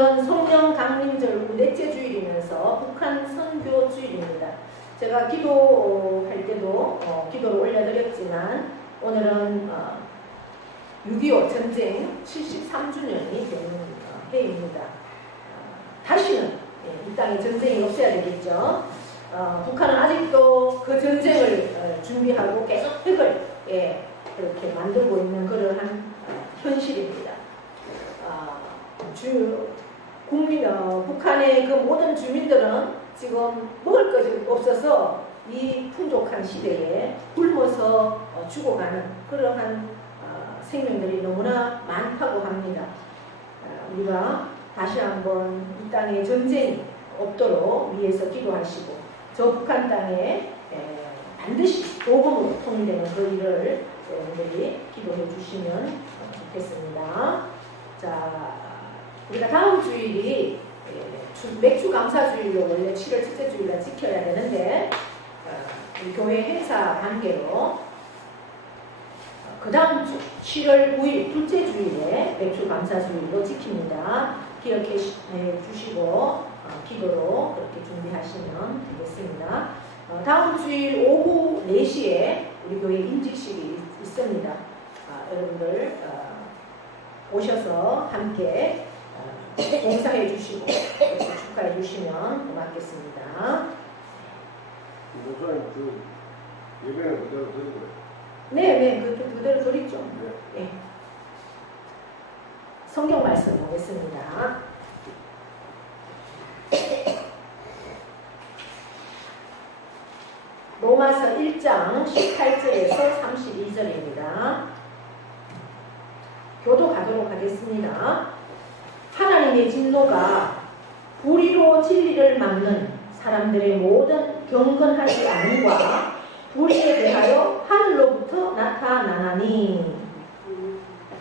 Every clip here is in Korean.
오늘은 성령 강림절 후 넷째 주일이면서 북한 선교 주일입니다. 제가 기도할 때도 기도를 올려드렸지만 오늘은 6.25 전쟁 73주년이 되는 해입니다. 다시는 이 땅에 전쟁이 없어야 되겠죠. 북한은 아직도 그 전쟁을 준비하고 계속 핵을 그렇게 만들고 있는 그러한 현실입니다. 북한의 그 모든 주민들은 지금 먹을 것이 없어서 이 풍족한 시대에 굶어서 죽어가는 그러한 생명들이 너무나 많다고 합니다. 우리가 다시 한번 이 땅에 전쟁이 없도록 위해서 기도하시고 저 북한 땅에 반드시 복음으로 통일되는 그 일을 여러분들이 기도해 주시면 좋겠습니다. 자, 우리가 다음 주일이 맥주 감사주일로 원래 7월 첫째 주일날 지켜야 되는데 우리 교회 행사 관계로 그 다음 주 7월 9일 둘째 주일에 맥주 감사주일로 지킵니다. 기억해 주시고 기도로 그렇게 준비하시면 되겠습니다. 다음 주일 오후 4시에 우리 교회 임직식이 있습니다. 여러분들 오셔서 함께 봉사해 주시고 축하해 주시면 고맙겠습니다. 목사님 그 예배는 그대로 드리고요. 네, 그대로 드리죠. 네. 네. 성경 말씀 보겠습니다. 로마서 1장 18절에서 32절입니다. 교도가도록 하겠습니다. 하나님의 진노가 불의로 진리를 막는 사람들의 모든 경건하지 않음과 불의에 대하여 하늘로부터 나타나나니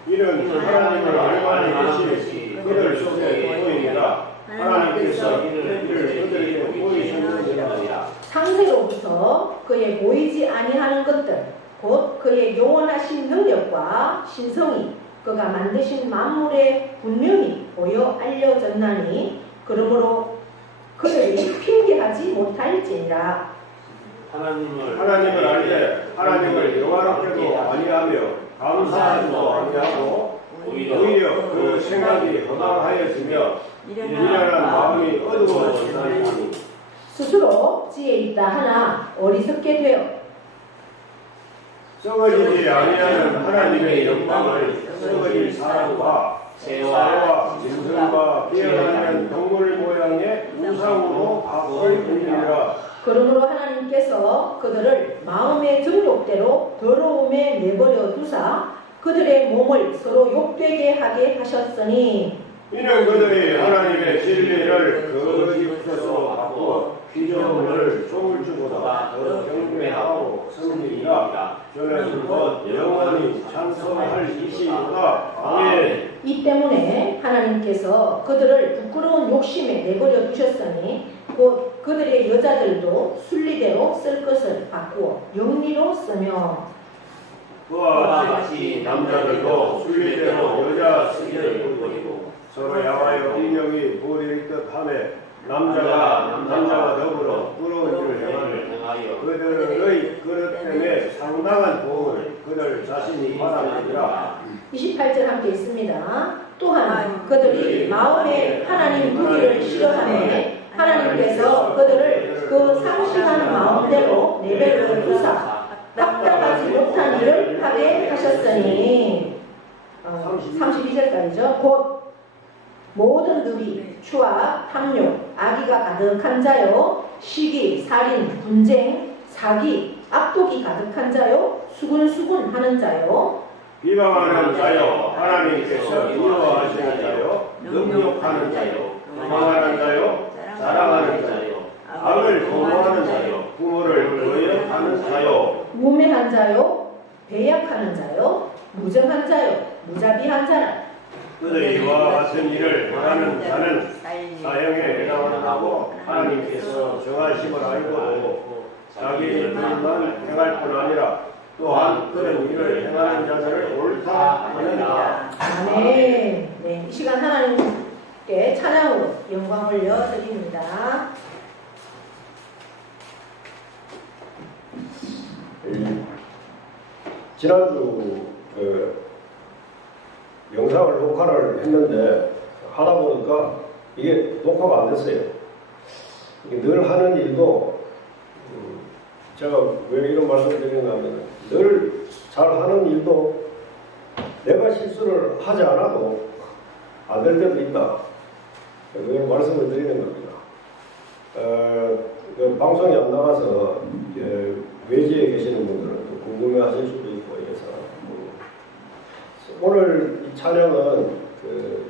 이는 하나님을 알만히 계시 그들 속에 보이니라. 하나님께서 이를 그들에게 보이셨느니라. 상세로부터 그의 보이지 아니하는 것들 곧 그의 영원하신 능력과 신성이 그가 만드신 만물에 분명히 보여 알려졌나니 그러므로 그들이 핑계하지 못할지니라. 하나님을 알되 하나님을 영화롭게도 아니하며 감사하지도 아니하고 오히려 그 생각이 허망하여지며 미련한 마음이 어두워지나니 스스로 지혜 있다 하나 어리석게 되어 썩어지지 아니하는 하나님의 영광을 썩어질 사람과 새와 짐승과 비어나는 동물 모양의 우상으로 바꾸리라. 그러므로 하나님께서 그들을 마음의 정욕대로 더러움에 내버려 두사 그들의 몸을 서로 욕되게 하게 하셨으니 이는 그들이 하나님의 진리를 거짓으로 바꾸어 피조물을 조물주보다 더 경배하고 섬기리라. 전해준 것 영원히 찬송할 이시로다. 아멘. 이 때문에 하나님께서 그들을 부끄러운 욕심에 내버려 두셨으니 곧 그들의 여자들도 순리대로 쓸 것을 바꾸어 영리로 쓰며 그와 같이 남자들도 순리대로 여자 쓰기를 버리고 서로 야와의 인형이 보일 듯하며 남자가 더불어 부러운 일을 행하여 그들의 그릇 때문에 상당한 도움을 그들 자신이 받아들이라. 28절 함께 있습니다. 또한 그들이 마음에 하나님 무기를 싫어하며 하나님께서 그들을 그 상실한 마음대로 내버려 두사 합당하지 못한 일을 하게 하셨으니 32절까지죠. 곧 모든 득이 추악, 탐욕, 악의가 가득한 자요 시기, 살인, 분쟁, 사기, 악독이 가득한 자요 수군수군 하는 자요 비방하는 자요 하나님께서 미워하시는 자요 능욕하는 자요 도망하는 자요 자랑하는 자요 악을 도모하는 자요 부모를 거역하는 자요 우매한 자요 배약하는 자요 무정한 자요 무자비한 자라. 그들이 이와 같은 일을 행하는 자는 사형에 해당하고 하나님께서 정하심을 알고 자기 일만 행할 뿐 아니라 또한 그런 일을 행하는 자들을 옳다 하느니라. 아멘. 네, 이 시간 하나님께 찬양 영광 올려드립니다. 지난주 영상을 녹화를 했는데 하다 보니까 이게 녹화가 안 됐어요. 이게 늘 하는 일도 제가 왜 이런 말씀을 드리는가 하면 늘 잘하는 일도 내가 실수를 하지 않아도 안 될 때도 있다. 그걸 말씀을 드리는 겁니다. 방송이 안 나가서 외지에 계시는 분들은 또 궁금해하실 수도 있고 이래서 오늘 이 찬양은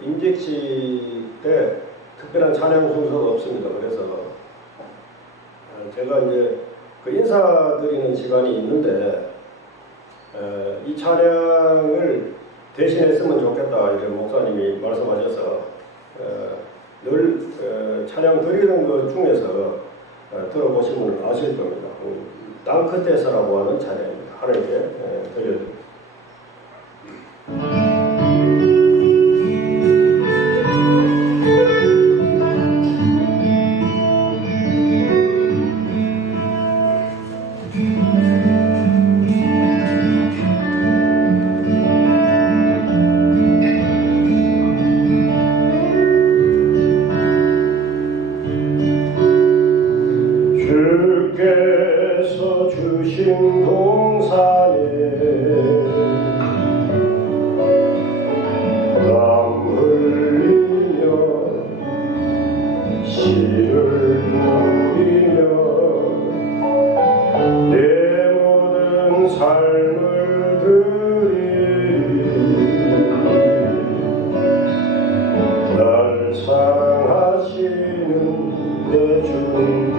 임직식 때 특별한 찬양 순서가 없습니다. 그래서 제가 이제 인사드리는 시간이 있는데 이 찬양을 대신했으면 좋겠다 이렇게 목사님이 말씀하셔서 늘 찬양 드리는 것 중에서 들어보시면 아실 겁니다. 땅 끝에서라고 하는 찬양입니다. 하나님께 드려드립니다. 주께서 주신 동산에 땀 흘리며 씨를 뿌리며 내 모든 삶을 드리리 날 사랑하시는 내 주께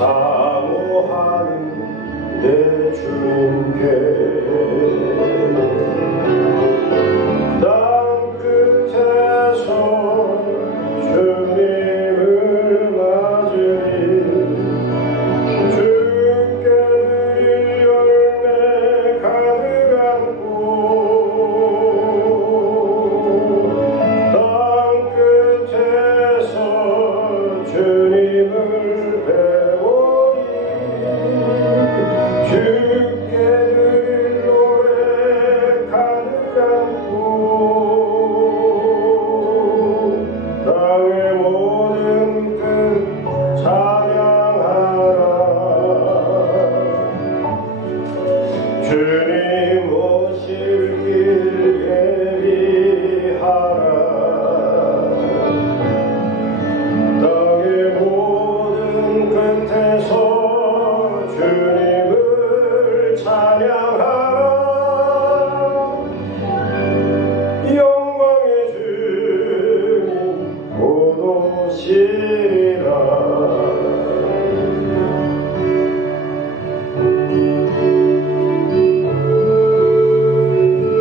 사모하는 내 주님께 땅 끝에서 주님을 맞으리 주께 드릴 열매 가득 안고 땅 끝에서 주님을 배우리 주께 드릴 노래 가득 안고 땅의 모든 끝 찬양하라 주님 오실 길 예비하라 땅의 모든 끝에서 주님을 찬양하라 영광의 주님 곧 오시리라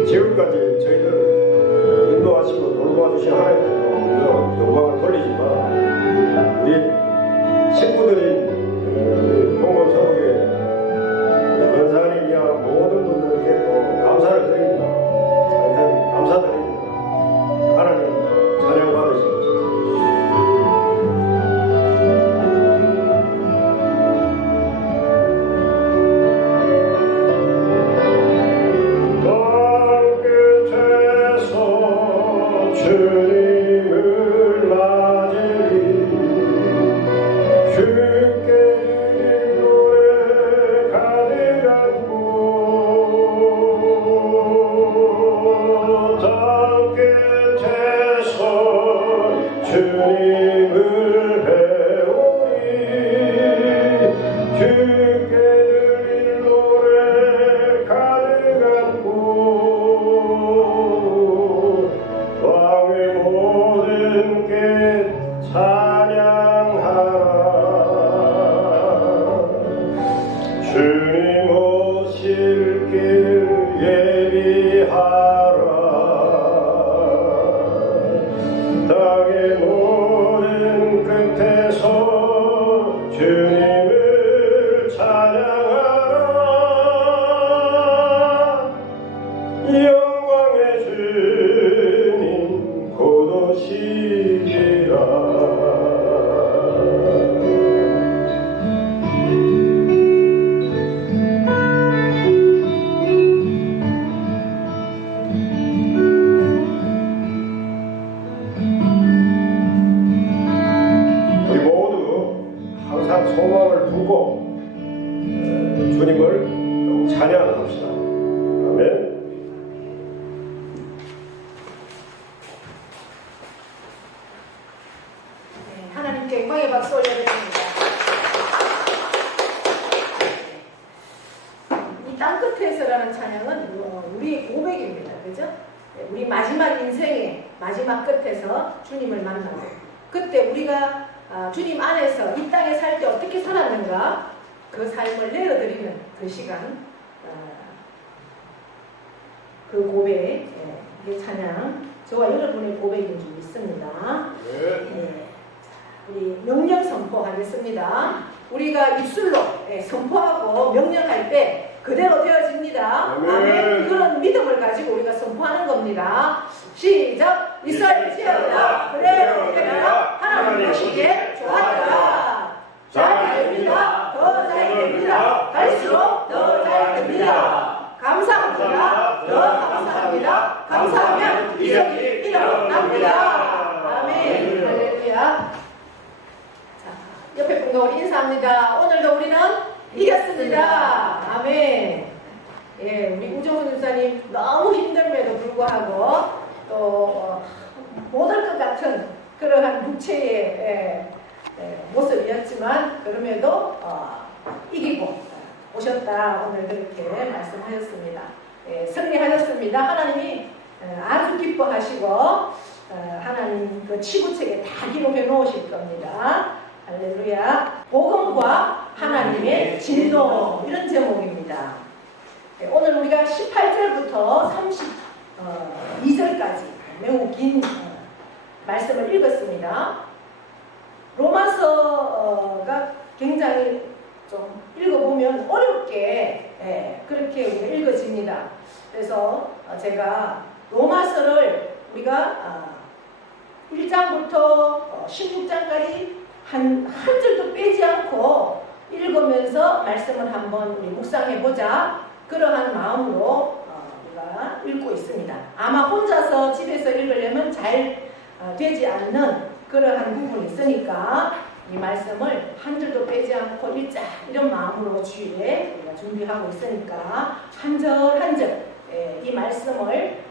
지금까지 저희들 인도하시고 돌보아주신 하나님께 영광을 돌리지만 우리 식구들인 동건 서울교회 권사님이야 모든 분들께 또 감사를 드립니다. 하여튼 감사드립니다. 하나님 찬양 받으시옵소서. 소망을 두고 주님을 찬양합시다. 아멘. 하나님께 영광의 박수 올려드립니다. 이 땅끝에서라는 찬양은 우리 고백입니다. 그죠? 우리 마지막 인생의 마지막 끝에서 주님을 만나고 그때 우리가 주님 안에서 이 땅에 살 때 어떻게 살았는가 그 삶을 내어드리는 그 시간 그 고백 이 찬양 저와 여러분의 고백인 줄 믿습니다. 네. 우리 명령 선포하겠습니다. 우리가 입술로 선포하고 명령할 때 그대로 되어집니다. 아멘. 그런 믿음을 가지고 우리가 선포하는 겁니다. 시작. 있을지어다 그대로 되리라. 하나님 보시기에 좋았다. 잘 됩니다. 더 잘 됩니다. 갈수록 더 잘 됩니다. 감사합니다. 더 감사합니다. 감사하면 이적이 일어납니다. 아멘. 할렐루야. 옆에 분과 우리 인사합니다. 오늘도 우리는 이겼습니다. 아멘. 예, 우리 우정훈 집사님 너무 힘듦에도 불구하고 또 못할 것 같은 그러한 육체의 모습이었지만 그럼에도 이기고 오셨다. 오늘 그렇게 말씀하셨습니다. 예, 승리하셨습니다. 하나님이 아주 기뻐하시고 하나님 그 치부책에 다 기록해 놓으실 겁니다. 할렐루야. 복음과 하나님의 진노 이런 제목입니다. 오늘 우리가 18절부터 32절까지 매우 긴 말씀을 읽었습니다. 로마서가 굉장히 좀 읽어보면 어렵게 그렇게 우리가 읽어집니다. 그래서 제가 로마서를 우리가 1장부터 16장까지 한 절도 빼지 않고 읽으면서 말씀을 한번 우리 묵상해보자 그러한 마음으로 우리가 읽고 있습니다. 아마 혼자서 집에서 읽으려면 잘 되지 않는 그러한 부분이 있으니까 이 말씀을 한 줄도 빼지 않고 읽자 이런 마음으로 주일에 우리가 준비하고 있으니까 한 절 한 절 이 말씀을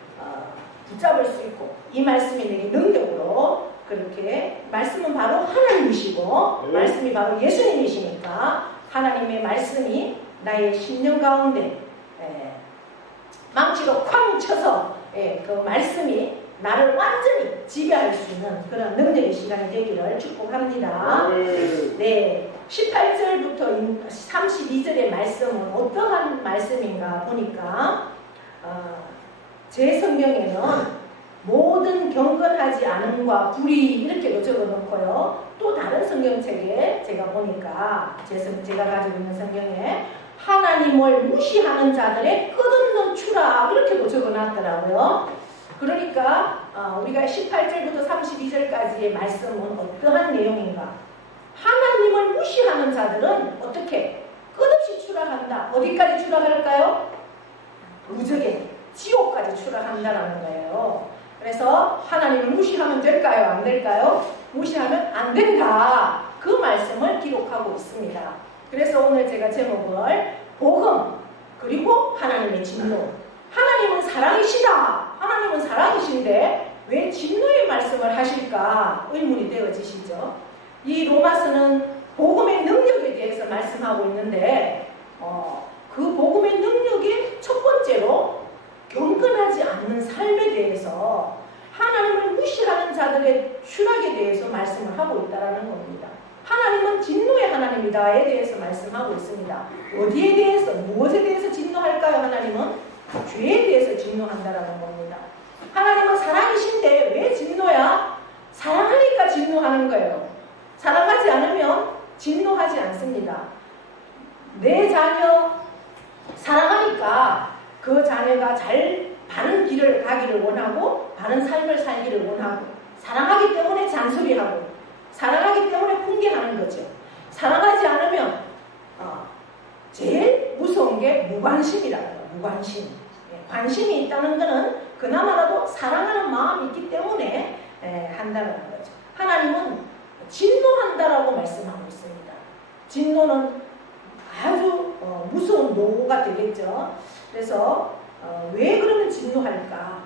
붙잡을 수 있고 이 말씀이 내게 능력으로 그렇게 말씀은 바로 하나님이시고 말씀이 바로 예수님이시니까 하나님의 말씀이 나의 심령 가운데 망치로 쾅 쳐서 그 말씀이 나를 완전히 지배할 수 있는 그런 능력의 시간이 되기를 축복합니다. 네, 18절부터 32절의 말씀은 어떠한 말씀인가 보니까 제 성경에는 모든 경건하지 않음과 불의 이렇게도 적어놓고요. 또 다른 성경책에 제가 보니까 제가 가지고 있는 성경에 하나님을 무시하는 자들의 끝없는 추락 이렇게도 적어놨더라고요. 그러니까 우리가 18절부터 32절까지의 말씀은 어떠한 내용인가? 하나님을 무시하는 자들은 어떻게? 끝없이 추락한다. 어디까지 추락할까요? 무적에 지옥까지 추락한다는 거예요. 그래서 하나님을 무시하면 될까요? 안 될까요? 무시하면 안 된다. 그 말씀을 기록하고 있습니다. 그래서 오늘 제가 제목을 복음 그리고 하나님의 진노. 하나님은 사랑이시다. 하나님은 사랑이신데 왜 진노의 말씀을 하실까 의문이 되어지시죠. 이 로마서는 복음의 능력에 대해서 말씀하고 있는데 그 복음의 능력의 첫 번째로 경건하지 않는 삶에 대해서 하나님을 무시하는 자들의 추락에 대해서 말씀을 하고 있다는 겁니다. 하나님은 진노의 하나님이다에 대해서 말씀하고 있습니다. 어디에 대해서 무엇에 대해서 진노할까요? 하나님은 죄에 대해서 진노한다라는 겁니다. 하나님은 사랑이신데 왜 진노야? 사랑하니까 진노하는 거예요. 사랑하지 않으면 진노하지 않습니다. 내 자녀 사랑하니까 그 자녀가 잘 바른 길을 가기를 원하고 바른 삶을 살기를 원하고 사랑하기 때문에 잔소리하고 사랑하기 때문에 훈계하는 거죠. 사랑하지 않으면 제일 무서운 게 무관심이라고 해요. 무관심. 관심이 있다는 것은 그나마라도 사랑하는 마음이 있기 때문에 한다는 거죠. 하나님은 진노한다라고 말씀하고 있습니다. 진노는 아주 무서운 노가 되겠죠. 그래서 왜 그러면 진노할까?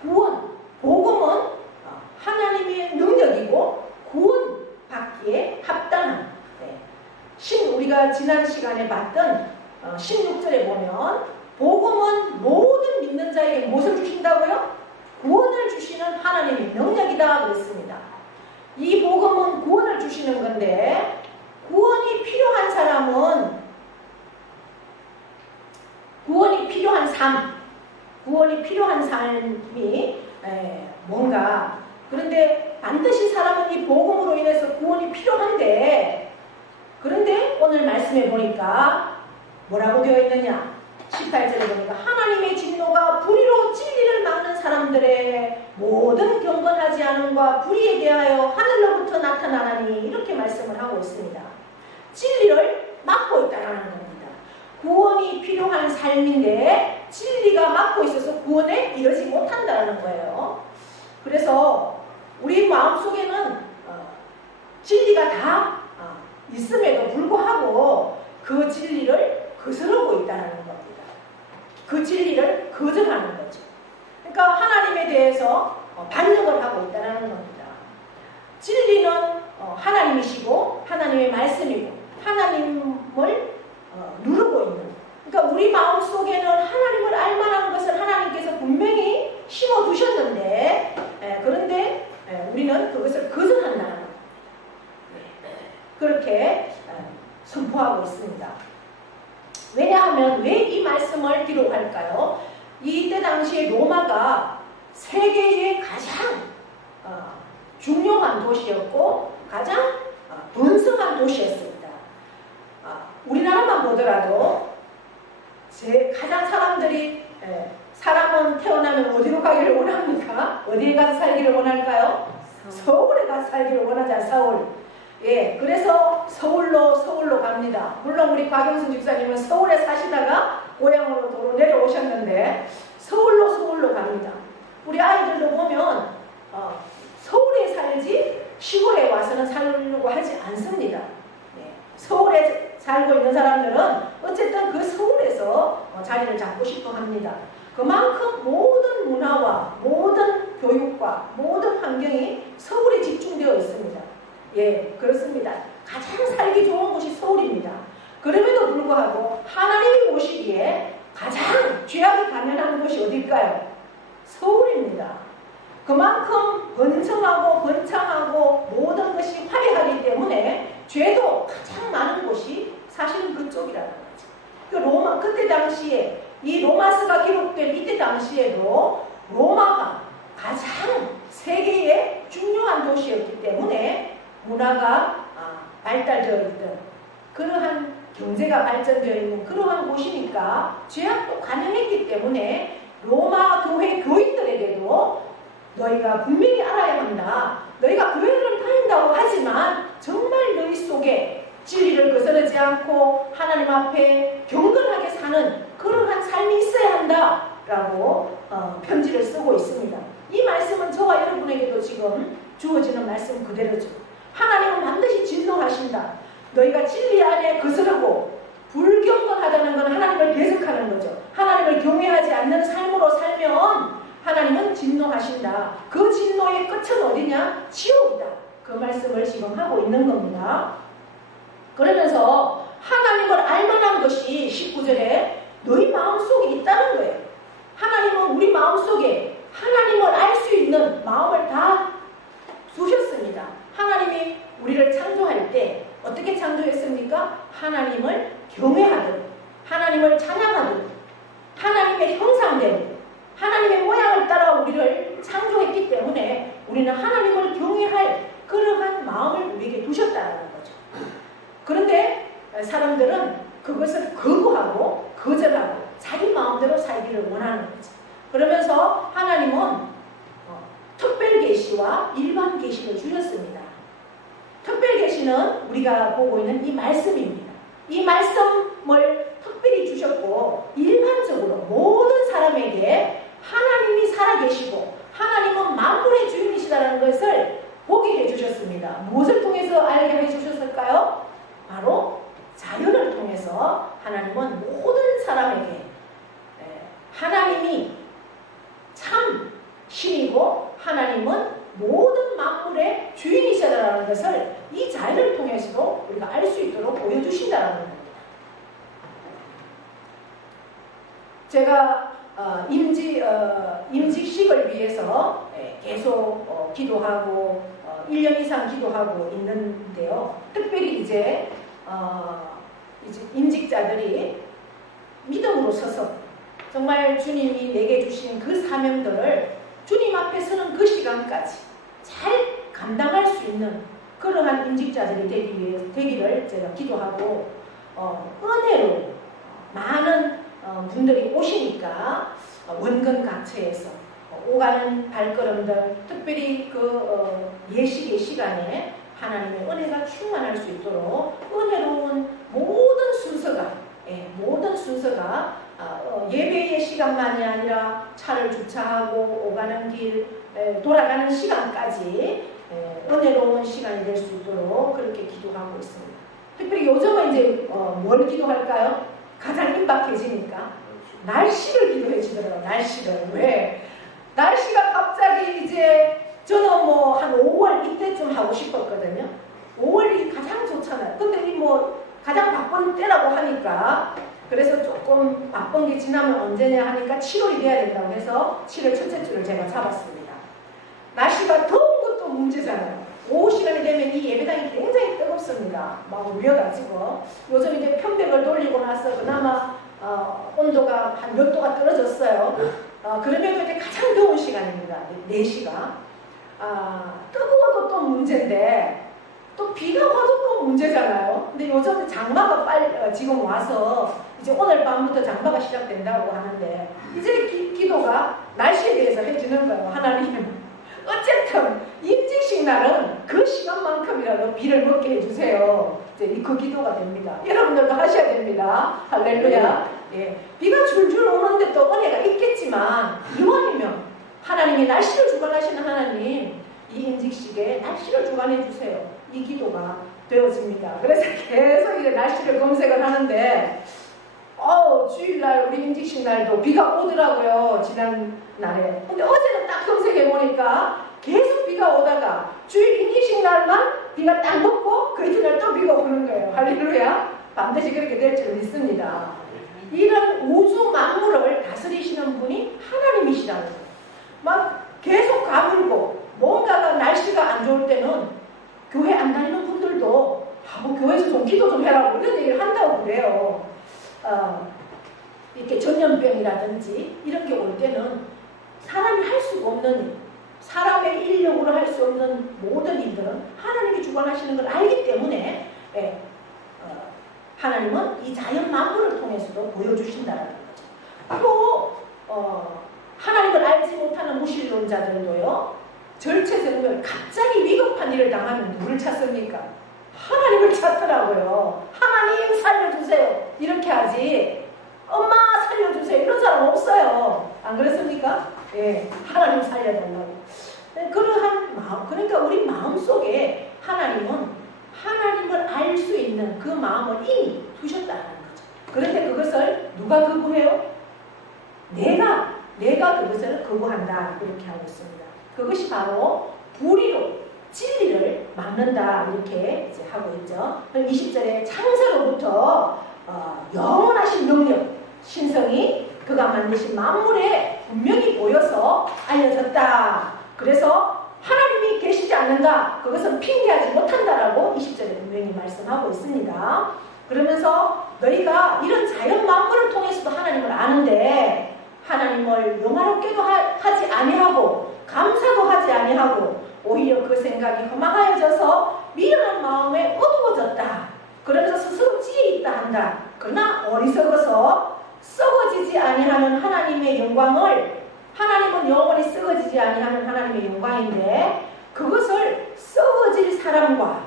구원, 복음은 하나님의 능력이고 구원받기에 합당한, 우리가 지난 시간에 봤던 16절에 보면 복음은 모든 믿는 자에게 무엇을 주신다고요? 구원을 주시는 하나님의 능력이다 그랬습니다. 이 복음은 구원을 주시는 건데, 구원이 필요한 사람은 구원이 필요한 삶이 뭔가, 그런데 반드시 사람은 이 복음으로 인해서 구원이 필요한데, 그런데 오늘 말씀해 보니까 뭐라고 되어 있느냐? 18절에 보니까 하나님의 진노가 불의로 진리를 막는 사람들의 모든 경건하지 않음과 불의에 대하여 하늘로부터 나타나나니, 이렇게 말씀을 하고 있습니다. 진리를 막고 있다는 겁니다. 구원이 필요한 삶인데 진리가 막고 있어서 구원에 이르지 못한다는 거예요. 그래서 우리 마음속에는 진리가 다 있음에도 불구하고 그 진리를 거스르고 있다는 겁니다. 그 진리를 거절하는 거죠. 그러니까 하나님에 대해서 반역을 하고 있다는 겁니다. 진리는 하나님이시고 하나님의 말씀이고 하나님을 누르고 있는, 그러니까 우리 마음속에는 하나님을 알만한 것을 하나님께서 분명히 심어두셨는데, 그런데 우리는 그것을 거절한다는 겁니다. 그렇게 선포하고 있습니다. 왜냐하면 왜 이 말씀을 기록할까요? 이때 당시에 로마가 세계의 가장 중요한 도시였고 가장 번성한 도시였습니다. 우리나라만 보더라도 가장 사람은 태어나면 어디로 가기를 원합니까? 어디에 가서 살기를 원할까요? 서울에 가서 살기를 원하잖아요. 서울. 그래서 서울로 갑니다. 물론 우리 곽영순 집사님은 서울에 사시다가 고향으로 도로 내려오셨는데 서울로 갑니다. 우리 아이들도 보면 서울에 살지 시골에 와서는 살려고 하지 않습니다. 서울에 살고 있는 사람들은 어쨌든 그 서울에서 자리를 잡고 싶어 합니다. 그만큼 모든 문화와 모든 교육과 모든 환경이 서울에 집중되어 있습니다. 그렇습니다. 가장 살기 좋은 곳이 서울입니다. 그럼에도 불구하고 하나님이 오시기에 가장 죄악이 가면한 곳이 어딜까요? 서울입니다. 그만큼 번성하고 번창하고 모든 것이 화려하기 때문에 죄도 가장 많은 곳이 사실은 그쪽이라는 거죠. 그때 당시에 이 로마서가 기록된 이때 당시에도 로마가 가장 세계의 중요한 도시였기 때문에 문화가 발달되어 있던, 그러한 경제가 발전되어 있는 그러한 곳이니까 죄악도 가능했기 때문에 로마 교회 교인들에게도 너희가 분명히 알아야 한다. 너희가 교회를 다닌다고 하지만 정말 너희 속에 진리를 거스르지 않고 하나님 앞에 경건하게 사는 그러한 삶이 있어야 한다라고 편지를 쓰고 있습니다. 이 말씀은 저와 여러분에게도 지금 주어지는 말씀 그대로죠. 하나님은 반드시 진노하신다. 너희가 진리 안에 거스르고 불경건하다는 건 하나님을 배척하는 거죠. 하나님을 경외하지 않는 삶으로 살면 하나님은 진노하신다. 그 진노의 끝은 어디냐? 지옥이다. 그 말씀을 지금 하고 있는 겁니다. 그러면서 하나님을 알만한 것이 19절에 너희 마음속에 있다는 거예요. 하나님은 우리 마음속에 하나님을 알 수 있는 마음을 다 두셨습니다. 하나님이 우리를 창조할 때 어떻게 창조했습니까? 하나님을 경외하듯, 하나님을 찬양하듯, 하나님의 형상대로, 하나님의 모양을 따라 우리를 창조했기 때문에 우리는 하나님을 경외할 그러한 마음을 우리에게 두셨다는 거죠. 그런데 사람들은 그것을 거부하고 거절하고 자기 마음대로 살기를 원하는 거죠. 그러면서 하나님은 특별 계시와 일반 계시를 주셨습니다. 특별 계시는 우리가 보고 있는 이 말씀입니다. 이 말씀을 특별히 주셨고 일반적으로 모든 사람에게 하나님이 살아계시고 하나님은 만물의 주인이시다는 것을 보게 해주셨습니다. 무엇을 통해서 알게 해주셨을까요? 바로 통해서 하나님은 모든 사람에게 하나님이 참 신이고 하나님은 모든 만물의 주인이시라는 것을 이 자리를 통해서도 우리가 알 수 있도록 보여주신다는 겁니다. 제가 임직식을 위해서 계속 기도하고 1년 이상 기도하고 있는데요. 특별히 이제 임직자들이 믿음으로 서서 정말 주님이 내게 주신 그 사명들을 주님 앞에 서는 그 시간까지 잘 감당할 수 있는 그러한 임직자들이 되기를 제가 기도하고 은혜로 많은 분들이 오시니까 원근각처에서 오가는 발걸음들 특별히 그 예식의 시간에 하나님의 은혜가 충만할 수 있도록 은혜로운 모든 순서가 예배의 시간만이 아니라 차를 주차하고 오가는 길 돌아가는 시간까지 은혜로운 시간이 될 수 있도록 그렇게 기도하고 있습니다. 특별히 요즘은 이제 뭘 기도할까요? 가장 임박해지니까 날씨를 기도해 주더라고요. 날씨를. 왜? 날씨가 갑자기 이제 저는 뭐 한 5월 이때쯤 하고 싶었거든요. 5월이 가장 좋잖아요. 근데 이 뭐 가장 바쁜 때라고 하니까 그래서 조금 바쁜 게 지나면 언제냐 하니까 7월이 돼야 된다고 해서 7월 첫째 주를 제가 잡았습니다. 날씨가 더운 것도 문제잖아요. 오후 시간이 되면 이 예배당이 굉장히 뜨겁습니다. 막 울려가지고 요즘 이제 편백을 돌리고 나서 그나마 온도가 한 몇 도가 떨어졌어요. 그럼에도 이제 가장 더운 시간입니다. 4시가. 뜨거워도 또 문제인데 또 비가 와도 또 문제잖아요. 근데 요즘 장마가 지금 와서 이제 오늘 밤부터 장마가 시작된다고 하는데 이제 기도가 날씨에 대해서 해주는 거예요. 하나님 어쨌든 임직식 날은 그 시간만큼이라도 비를 먹게 해주세요. 이제 그 기도가 됩니다. 여러분들도 하셔야 됩니다. 할렐루야. 예, 비가 줄줄 오는데 또 은혜가 있겠지만 이왕이면 하나님이 날씨를 주관하시는 하나님 이 임직식에 날씨를 주관해 주세요. 이 기도가 되어집니다. 그래서 계속 이제 날씨를 검색을 하는데 주일날 우리 임직식 날도 비가 오더라고요. 지난 날에. 근데 어제는 딱 검색해 보니까 계속 비가 오다가 주일 임직식 날만 비가 딱 먹고 그 이튿날 또 비가 오는 거예요. 할렐루야. 반드시 그렇게 될 줄 믿습니다. 이런 우주 만물을 다스리시는 분이 하나님이시라는 거예요. 막 계속 가물고 뭔가가 날씨가 안 좋을 때는 교회 안 다니는 분들도 교회에서 좀 기도 좀 해라고 이런 얘기를 한다고 그래요. 이렇게 전염병이라든지 이런 게 올 때는 사람이 할 수가 없는 일, 사람의 인력으로 할 수 없는 모든 일들은 하나님이 주관하시는 걸 알기 때문에 하나님은 이 자연 만물을 통해서도 보여주신다는 거죠. 또 하나님을 알지 못하는 무신론자들도요. 절체에서 보면 갑자기 위급한 일을 당하면 누굴 찾습니까? 하나님을 찾더라고요. 하나님 살려주세요. 이렇게 하지 엄마 살려주세요. 이런 사람 없어요. 안 그렇습니까? 예, 하나님 살려달라고. 그러한 마음, 그러니까 우리 마음속에 하나님은 하나님을 알 수 있는 그 마음을 이미 두셨다는 거죠. 그런데 그것을 누가 거부해요? 내가 그것을 거부한다. 이렇게 하고 있습니다. 그것이 바로 불의로 진리를 막는다. 이렇게 이제 하고 있죠. 20절에 창세로부터 영원하신 능력, 신성이 그가 만드신 만물에 분명히 보여서 알려졌다. 그래서 하나님이 계시지 않는다. 그것은 핑계하지 못한다라고 20절에 분명히 말씀하고 있습니다. 그러면서 너희가 이런 자연 만물을 통해서도 하나님을 아는데 하나님을 영화롭게도 하지 아니하고 감사도 하지 아니하고 오히려 그 생각이 허망하여져서 미련한 마음에 어두워졌다. 그러면서 스스로 지혜 있다 한다. 그러나 어리석어서 썩어지지 아니하는 하나님의 영광을, 하나님은 영원히 썩어지지 아니하는 하나님의 영광인데 그것을 썩어질 사람과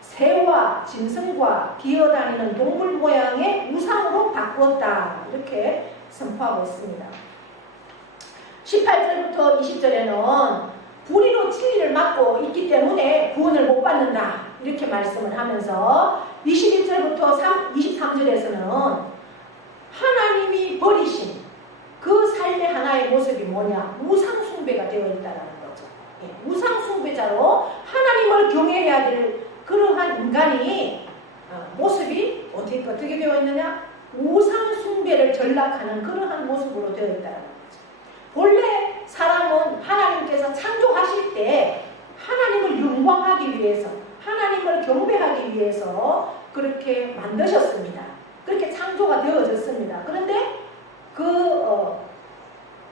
새와 짐승과 기어다니는 동물 모양의 우상으로 바꾸었다. 이렇게 선포하고 있습니다. 18절부터 20절에는 불의로 진리를 막고 있기 때문에 구원을 못 받는다. 이렇게 말씀을 하면서 21절부터 23절에서는 하나님이 버리신 그 삶의 하나의 모습이 뭐냐? 우상숭배가 되어 있다는 거죠. 예, 우상숭배자로 하나님을 경외해야 될 그러한 인간이 모습이 어떻게 되어 있느냐? 우상숭배를 전락하는 그러한 모습으로 되어 있다는 거죠. 본래 사람은 하나님께서 창조하실 때 하나님을 영광하기 위해서, 하나님을 경배하기 위해서 그렇게 만드셨습니다. 그렇게 창조가 되어졌습니다. 그런데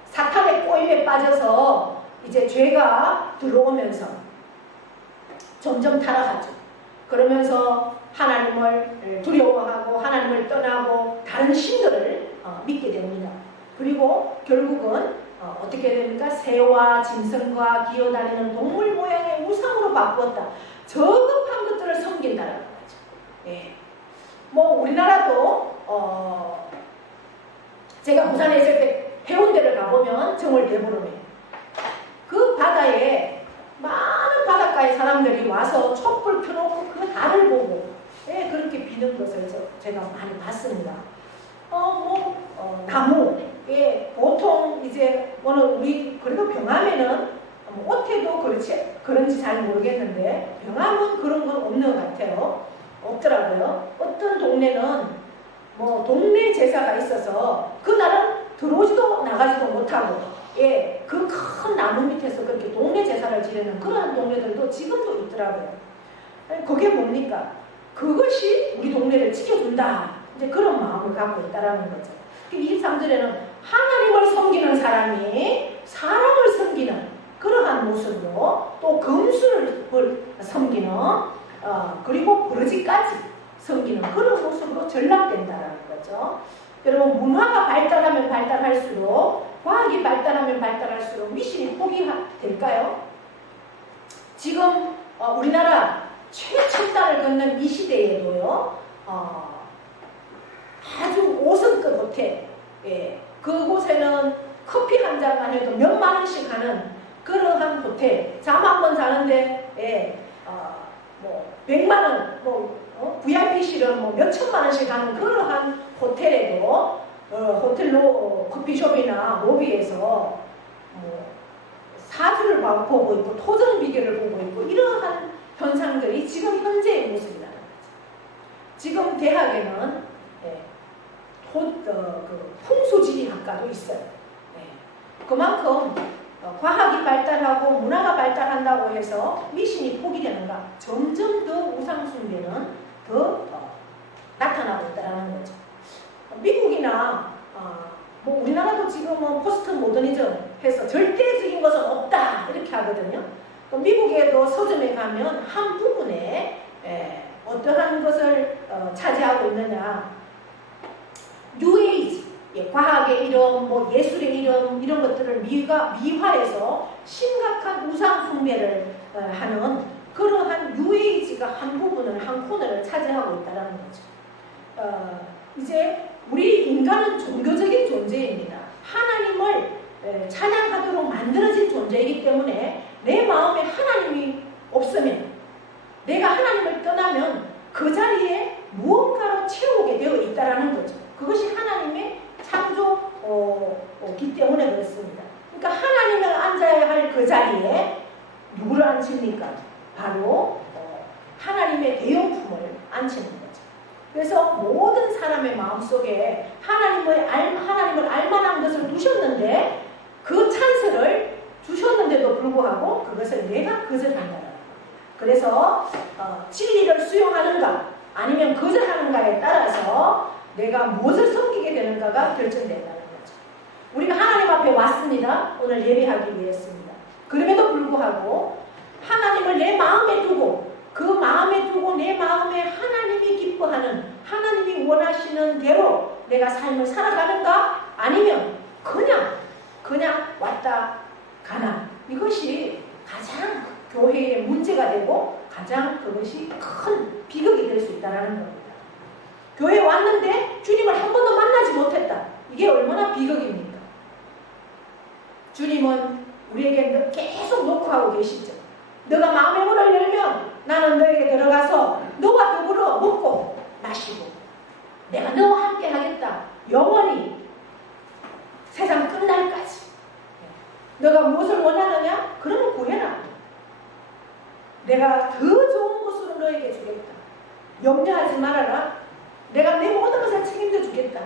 사탄의 꼬임에 빠져서 이제 죄가 들어오면서 점점 타락하죠. 그러면서 하나님을 두려워하고 하나님을 떠나고 다른 신들을 믿게 됩니다. 그리고 결국은 어떻게 됩니까? 새와 짐승과 기어다니는 동물 모양의 우상으로 바꾸었다. 저급한 것들을 섬긴다는 거죠. 예. 뭐 우리나라도 제가 부산에 있을 때 해운대를 가보면 정월대보름에 그 바다에 많은 바닷가의 사람들이 와서 촛불 켜놓고 그 달을 보고 그렇게 비는 것을 제가 많이 봤습니다. 나무, 보통 이제 우리 그래도 병암에는 어태도 그런지 잘 모르겠는데 병암은 그런 건 없는 것 같아요. 없더라고요. 어떤 동네는 동네 제사가 있어서 그날은 들어오지도 나가지도 못하고 그 큰 나무 밑에서 그렇게 동네 제사를 지내는 그러한 동네들도 지금도 있더라고요. 그게 뭡니까? 그것이 우리 동네를 지켜준다. 이제 그런 마음을 갖고 있다라는 거죠. 23절에는 하나님을 섬기는 사람이 사람을 섬기는 그러한 모습으로 또 금수를 섬기는 그리고 버러지까지 섬기는 그런 모습으로 전락된다라는 거죠. 여러분 문화가 발달하면 발달할수록 과학이 발달하면 발달할수록 미신이 포기될까요? 지금 우리나라 최첨단을 걷는 이 시대에도요 아주 5성급 호텔 그곳에는 커피 한 잔만 해도 몇만 원씩 하는 그러한 호텔 잠 한 번 자는데 100만 원 VIP실은 몇천만 원씩 하는 그러한 호텔에도 호텔로 커피숍이나 로비에서 사주를 보고 있고 토정 비결을 보고 있고 이러한 현상들이 지금 현재의 모습이라는 거죠. 지금 대학에는 풍수지리학과도 있어요. 그만큼 과학이 발달하고 문화가 발달한다고 해서 미신이 포기되는가? 점점 더 우상숭배는 더 나타나고 있다는 거죠. 미국이나 우리나라도 지금은 포스트 모더니즘 해서 절대적인 것은 없다 이렇게 하거든요. 미국에도 서점에 가면 한 부분에 어떠한 것을 차지하고 있느냐, 뉴에이지, 과학의 이름, 예술의 이름 이런 것들을 미화해서 심각한 우상 숭배를 하는 그러한 뉴에이지가 한 부분을 한 코너를 차지하고 있다는 거죠. 이제 우리 인간은 종교적인 존재입니다. 하나님을 찬양하도록 만들어진 존재이기 때문에 내 마음에 하나님이 없으면 내가 하나님을 떠나면 그 자리에 무언가로 채우게 되어 있다는 거죠. 그것이 하나님의 창조기 때문에 그렇습니다. 그러니까 하나님을 앉아야 할 그 자리에 누구를 앉힙니까? 바로 하나님의 대용품을 앉히는 거죠. 그래서 모든 사람의 마음속에 하나님을 알만한 것을 두셨는데 그 찬스를 주셨는데도 불구하고 그것을 내가 거절한다는 겁니다. 그래서 진리를 수용하는가 아니면 거절하는가에 따라서 내가 무엇을 섬기게 되는가가 결정된다는 거죠. 우리가 하나님 앞에 왔습니다. 오늘 예배하기 위해서입니다. 그럼에도 불구하고 하나님을 내 마음에 두고 그 마음에 두고 내 마음에 하나님이 기뻐하는 하나님이 원하시는 대로 내가 삶을 살아가는가 아니면 그냥 왔다 가나 이것이 가장 교회의 문제가 되고 가장 그것이 큰 비극이 될 수 있다는 겁니다. 교회에 왔는데 주님을 한 번도 만나지 못했다. 이게 얼마나 비극입니까? 주님은 우리에게 계속 노크하고 계시죠. 너가 마음의 문을 열면 나는 너에게 들어가서 너와 더불어 먹고 마시고 내가 너와 함께 하겠다. 영원히 세상 끝날까지. 너가 무엇을 원하느냐? 그러면 구해라. 내가 더 좋은 것으로 너에게 주겠다. 염려하지 말아라. 내가 내 모든 것을 책임져 주겠다.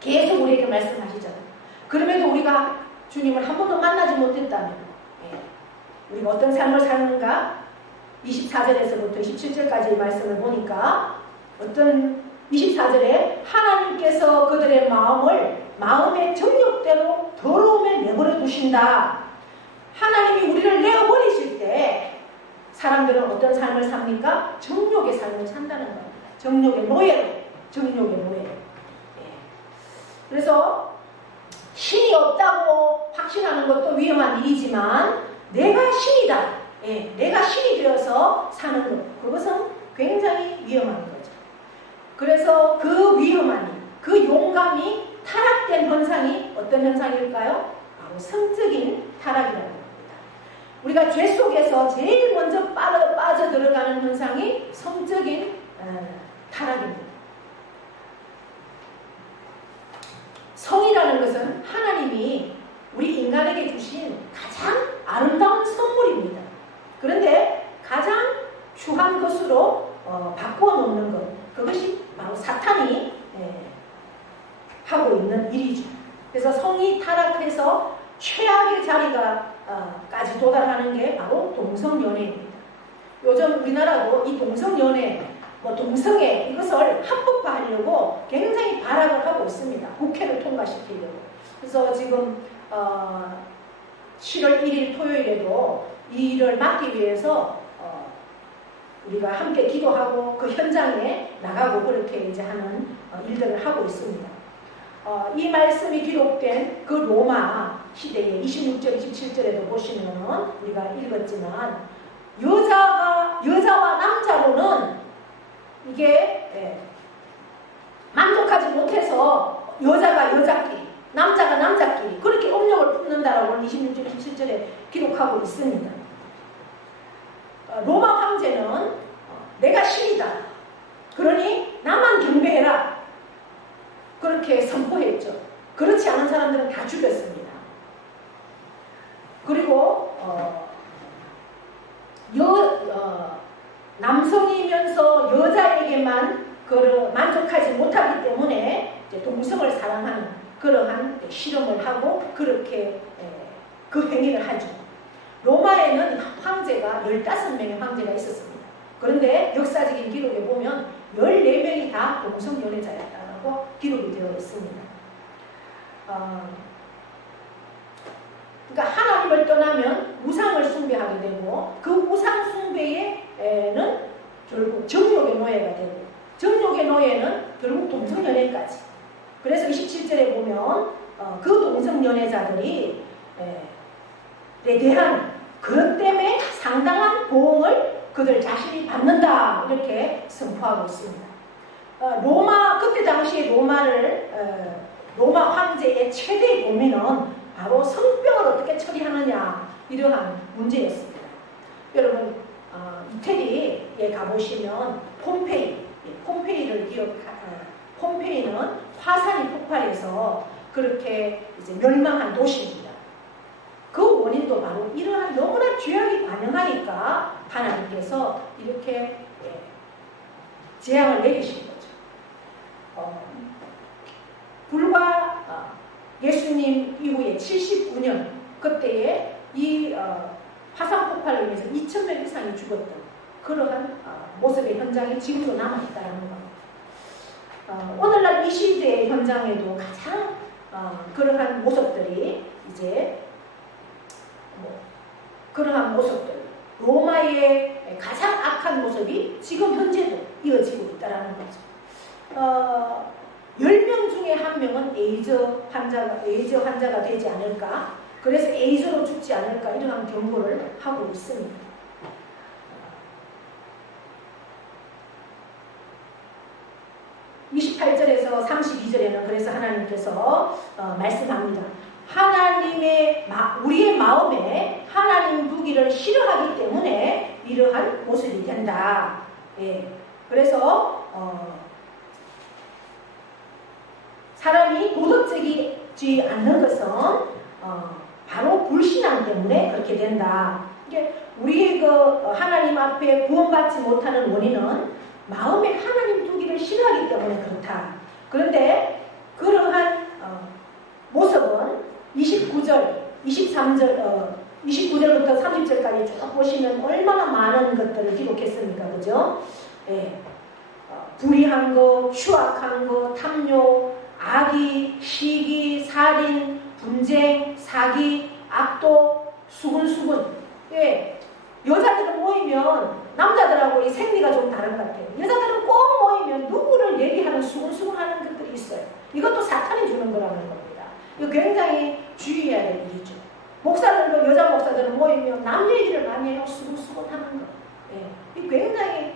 계속 우리에게 말씀하시잖아요. 그럼에도 우리가 주님을 한 번도 만나지 못했다면 우리가 어떤 삶을 사는가? 24절에서부터 27절까지의 말씀을 보니까 어떤 24절에 하나님께서 그들의 마음의 정욕대로 더러움에 내버려 두신다. 하나님이 우리를 내어버리실 때 사람들은 어떤 삶을 삽니까? 정욕의 삶을 산다는 겁니다. 정욕의 노예로. 그래서 신이 없다고 확신하는 것도 위험한 일이지만 내가 신이다. 내가 신이 되어서 사는 것. 그것은 굉장히 위험한 거죠. 그래서 그 위험함이, 그 용감이 타락된 현상이 어떤 현상일까요? 바로 성적인 타락이라는 겁니다. 우리가 죄 속에서 제일 먼저 빠져 들어가는 현상이 성적인 타락입니다. 성이라는 것은 하나님이 우리 인간에게 주신 가장 아름다운 선물입니다. 그런데 가장 추한 것으로 바꾸어 놓는 것, 그것이 바로 사탄이 하고 있는 일이죠. 그래서 성이 타락해서 최악의 자리까지 도달하는 게 바로 동성연애입니다. 요즘 우리나라도 이 동성연애, 동성애 이것을 합법화하려고 굉장히 발악을 하고 있습니다. 국회를 통과시키려고. 그래서 지금 7월 1일 토요일에도 이 일을 막기 위해서 우리가 함께 기도하고 그 현장에 나가고 그렇게 이제 하는 일들을 하고 있습니다. 이 말씀이 기록된 그 로마 시대의 26절, 27절에도 보시면 우리가 읽었지만 여자와 남자로는 이게 만족하지 못해서 여자가 여자끼리, 남자가 남자끼리 그렇게 음욕을 품는다라고 26절, 27절에 기록하고 있습니다. 로마 황제는 내가 신이다. 그러니 나만 경배해라. 그렇게 선포했죠. 그렇지 않은 사람들은 다 죽였습니다. 그리고 남성이면서 여자에게만 만족하지 못하기 때문에 이제 동성을 사랑하는 그러한 실험을 하고 그렇게 그 행위를 하죠. 로마에는 황제가 15명의 황제가 있었습니다. 그런데 역사적인 기록에 보면 14명이 다 동성연애자였다고 기록이 되어 있습니다. 그러니까 하나님을 떠나면 우상을 숭배하게 되고 그 우상 숭배에는 결국 정욕의 노예가 되고 정욕의 노예는 결국 동성연애까지. 그래서 27절에 보면 그 동성연애자들이 대한 그것 때문에 상당한 보응을 그들 자신이 받는다 이렇게 선포하고 있습니다. 그때 당시에 로마 황제의 최대 고민은 바로 성병을 어떻게 처리하느냐 이러한 문제였습니다. 여러분 이태리에 가보시면 폼페이를 폼페이는 화산이 폭발해서 그렇게 이제 멸망한 도시입니다. 그 원인도 바로 이러한 너무나 죄악이 관영하니까 하나님께서 이렇게 재앙을 내리신 거죠. 불과 예수님 이후에 79년 그때에 이 화산 폭발로 인해서 2,000명 이상이 죽었던 그러한 모습의 현장이 지금도 남아있다는 겁니다. 오늘날 이 시대의 현장에도 가장 그러한 모습들이 이제 그러한 모습들, 로마의 가장 악한 모습이 지금 현재도 이어지고 있다는 거죠. 10명 중에 1명은 에이즈 환자가 되지 않을까, 그래서 에이즈로 죽지 않을까 이러한 경고를 하고 있습니다. (28절에서) 32절에는 그래서 하나님께서 말씀합니다. 우리의 마음에 하나님 두기를 싫어하기 때문에 이러한 모습이 된다. 예. 그래서 사람이 도덕적이지 않는 것은 바로 불신앙 때문에 그렇게 된다. 이게 우리 하나님 앞에 구원받지 못하는 원인은 마음에 하나님 두기를 싫어하기 때문에 그렇다. 그런데 그러한 모습은 29절, 23절, 29절부터 30절까지 쭉 보시면 얼마나 많은 것들을 기록했습니까? 그죠? 예. 불의한 거, 추악한 거, 탐욕, 악의, 시기, 살인, 분쟁, 사기, 악독, 수군수군. 예. 여자들은 모이면 남자들하고 이 생리가 좀 다른 것 같아요. 여자들은 꼭 모이면 누구를 얘기하는 수군수군하는 것들이 있어요. 이것도 사탄이 주는 거라는 겁니다. 이거 굉장히 주의해야 될 일이죠. 목사들도 여자 목사들은 모이면 남 얘기를 많이 해요. 수군수군하는 거. 예. 이 굉장히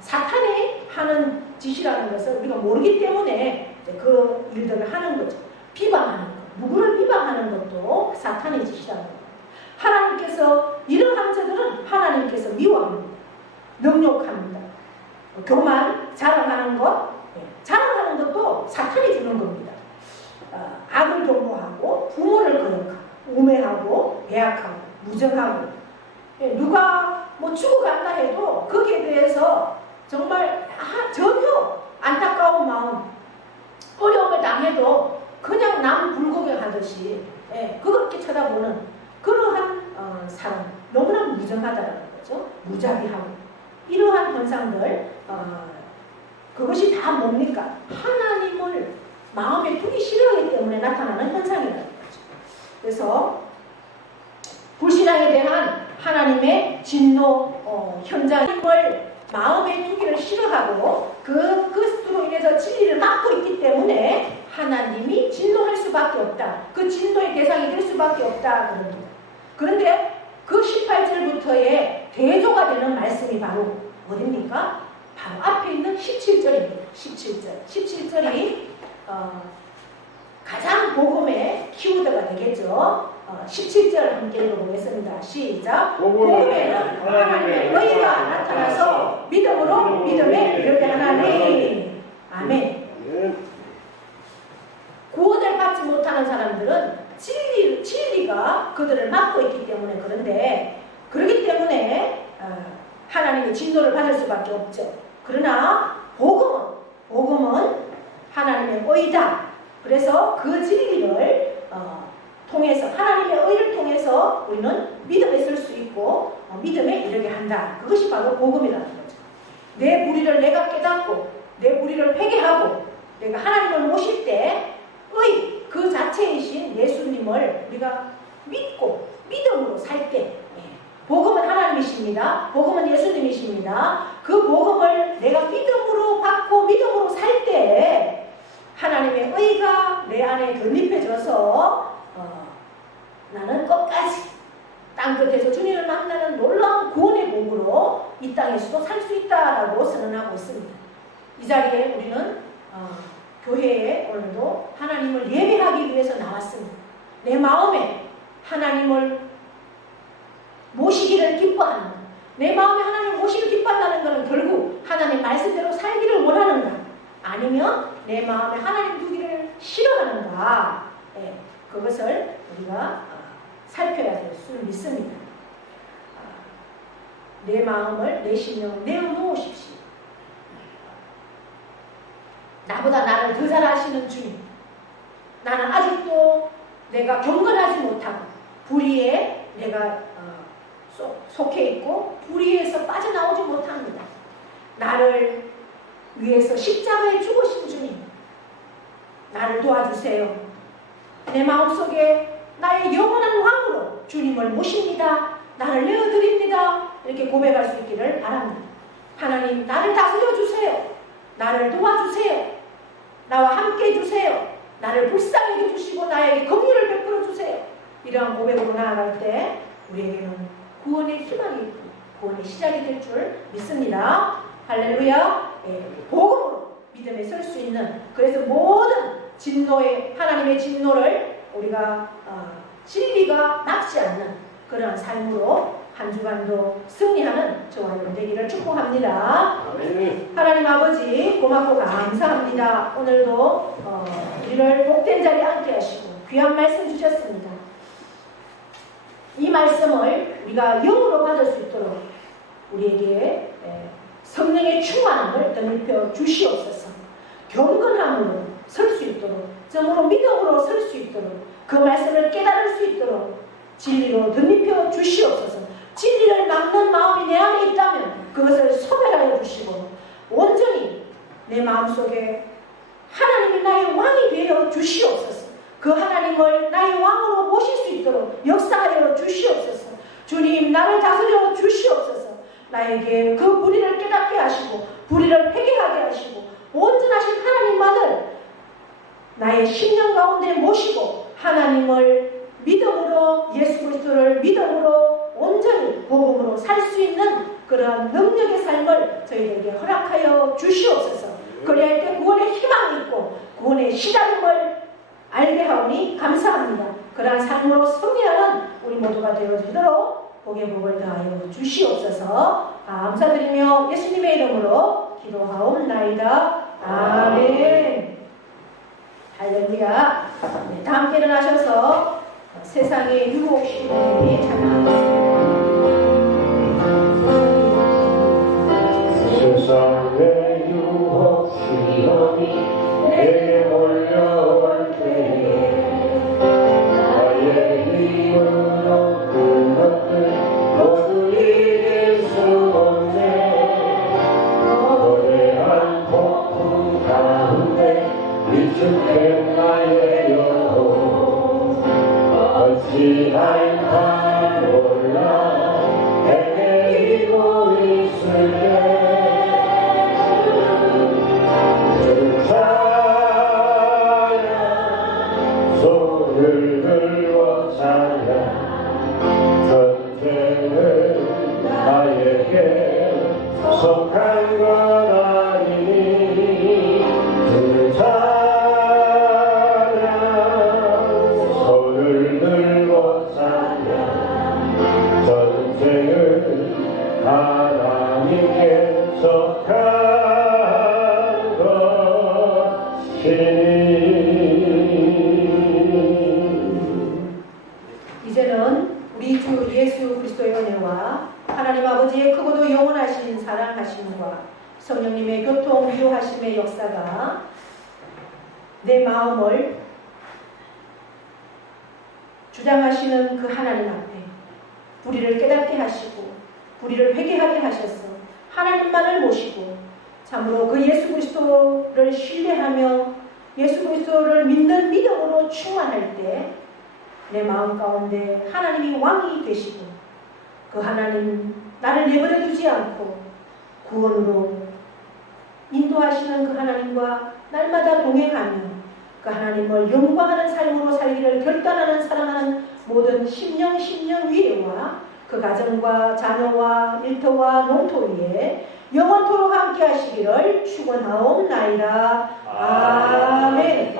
사탄이 하는 짓이라는 것을 우리가 모르기 때문에 그 일들을 하는 거죠. 비방하는 것. 누구를 비방하는 것도 사탄의 짓이라는 거예요. 하나님께서 이러한 자들은 하나님께서 미워합니다. 능욕합니다. 교만, 자랑하는 것, 자랑하는 것도 사탄이 주는 겁니다. 악을 도모하고 부모를 거역하고 우매하고 배약하고 무정하고 누가 뭐 죽어간다 해도 거기에 대해서 정말 전혀 안타까운 마음, 어려움을 당해도 그냥 남 불구경하듯이 그렇게 쳐다보는 그러한 사람, 너무나 무정하다는 거죠. 무자비하고 이러한 현상들, 그것이 다 뭡니까? 하나님을 마음에 두기 싫어하기 때문에 나타나는 현상이라는 거죠. 그래서 불신앙에 대한 하나님의 진노 현장을 마음에 두기를 싫어하고 그것으로 인해서 진리를 막고 있기 때문에 하나님이 진노할 수밖에 없다. 그 진노의 대상이 될 수밖에 없다. 그럽니다. 그런데 그 18절부터의 대조가 되는 말씀이 바로 어딥니까? 바로 앞에 있는 17절입니다. 17절이 가장 복음의 키워드가 되겠죠. 17절 함께 읽어보겠습니다. 시작. 복음에는 하나님의 의가 나타나서 믿음으로 믿음에 이르게 하나니. 아멘. 구원을 받지 못하는 사람들은 진리가 그들을 막고 있기 때문에 그런데 그렇기 때문에 하나님의 진노를 받을 수밖에 없죠. 그러나 복음은 하나님의 의다. 그래서 그 진리를 통해서 하나님의 의를 통해서 우리는 믿음에 설 수 있고 믿음에 이르게 한다. 그것이 바로 복음이라는 거죠. 내 무리를 내가 깨닫고 내 무리를 회개하고 내가 하나님을 모실 때 그 자체이신 예수님을 우리가 믿고 믿음으로 살 때 복음은 하나님이십니다. 복음은 예수님이십니다. 그 복음을 내가 믿음으로 받고 믿음으로 살 때 하나님의 의가 내 안에 덧입혀져서 나는 끝까지 땅끝에서 주님을 만나는 놀라운 구원의 복으로 이 땅에서도 살 수 있다라고 선언하고 있습니다. 이 자리에 우리는 교회에 오늘도 하나님을 예배하기 위해서 나왔습니다. 내 마음에 하나님을 모시기를 기뻐하는 것. 내 마음에 하나님을 모시기를 기뻐한다는 것은 결국 하나님 말씀대로 살기를 원하는가? 아니면 내 마음에 하나님 두기를 싫어하는가? 그것을 우리가 살펴야 될 줄 믿습니다. 내 마음을 내 심령을 내어놓으십시오. 나보다 나를 더 잘 아시는 주님, 나는 아직도 내가 경건하지 못하고 불의에 내가 속해 있고 불의에서 빠져나오지 못합니다. 나를 위해서 십자가에 죽으신 주님, 나를 도와주세요. 내 마음속에 나의 영원한 왕으로 주님을 모십니다. 나를 내어드립니다. 이렇게 고백할 수 있기를 바랍니다. 하나님, 나를 다스려 주세요. 나를 도와주세요. 나와 함께 해주세요. 나를 불쌍히 해주시고 나에게 긍휼을 베풀어 주세요. 이러한 고백으로 나아갈 때 우리에게는 구원의 희망이 있고 구원의 시작이 될 줄 믿습니다. 할렐루야. 복음으로 믿음에 설 수 있는, 그래서 모든 진노의 하나님의 진노를 우리가 진리가 막지 않는 그런 삶으로 한 주간도 승리하는 저와 여러분 되기를 축복합니다. 아멘. 하나님 아버지 고맙고 감사합니다. 오늘도 우리를 복된 자리에 앉게 하시고 귀한 말씀 주셨습니다. 이 말씀을 우리가 영으로 받을 수 있도록 우리에게 성령의 충만함을 덧입혀 주시옵소서. 경건함으로 설 수 있도록, 정으로 믿음으로 설 수 있도록, 그 말씀을 깨달을 수 있도록 진리로 덧입혀 주시옵소서. 진리를 막는 마음이 내 안에 있다면 그것을 소멸하여 주시고 온전히 내 마음속에 하나님이 나의 왕이 되어 주시옵소서. 그 하나님을 나의 왕으로 모실 수 있도록 역사하여 주시옵소서. 주님, 나를 다스려 주시옵소서. 나에게 그 불의를 깨닫게 하시고 불의를 회개하게 하시고 온전하신 하나님만을 나의 심령 가운데 모시고 하나님을 믿음으로, 예수 그리스도를 믿음으로 온전히 복음으로 살 수 있는 그러한 능력의 삶을 저희에게 허락하여 주시옵소서. 그리할 때 구원의 희망이 있고 구원의 시작임을 알게 하오니 감사합니다. 그러한 삶으로 승리하는 우리 모두가 되어지도록 복의 복을 더하여 주시옵소서. 감사드리며 예수님의 이름으로 기도하옵나이다. 아멘. 할렐루야. 네, 다 함께 일어나셔서 세상의 유혹 시대에 찬양하겠습니다. 세상의 유혹 시험이 내게 몰려올 때에 나의 힘으로 그것들 모두 이길 수 없네. 거대한 폭풍 가운데 위축된 나의 영혼 어찌할까 몰라 헤매이고 있을 때 손을 들고 찬양 전쟁은 나에게 속한 것 아니니 그 찬양 손을 들고 찬양 전쟁은 하나님께 속한 것이니. 이제는 우리 주 예수 그리스도의 은혜와 하나님 아버지의 크고도 영원하신 사랑하심과 성령님의 교통 위로하심의 역사가 내 마음을 주장하시는 그 하나님 앞에 불의를 깨닫게 하시고 불의를 회개하게 하셔서 하나님만을 모시고 참으로 그 예수 그리스도를 신뢰하며 예수 그리스도를 믿는 믿음으로 충만할 때 내 마음 가운데 하나님이 왕이 되시고 그 하나님 나를 내버려 두지 않고 구원으로 인도하시는 그 하나님과 날마다 동행하며 그 하나님을 영광하는 삶으로 살기를 결단하는 사랑하는 모든 심령 위에와 그 가정과 자녀와 일터와 농토 위에 영원토록 함께 하시기를 축원하옵나이다. 아멘.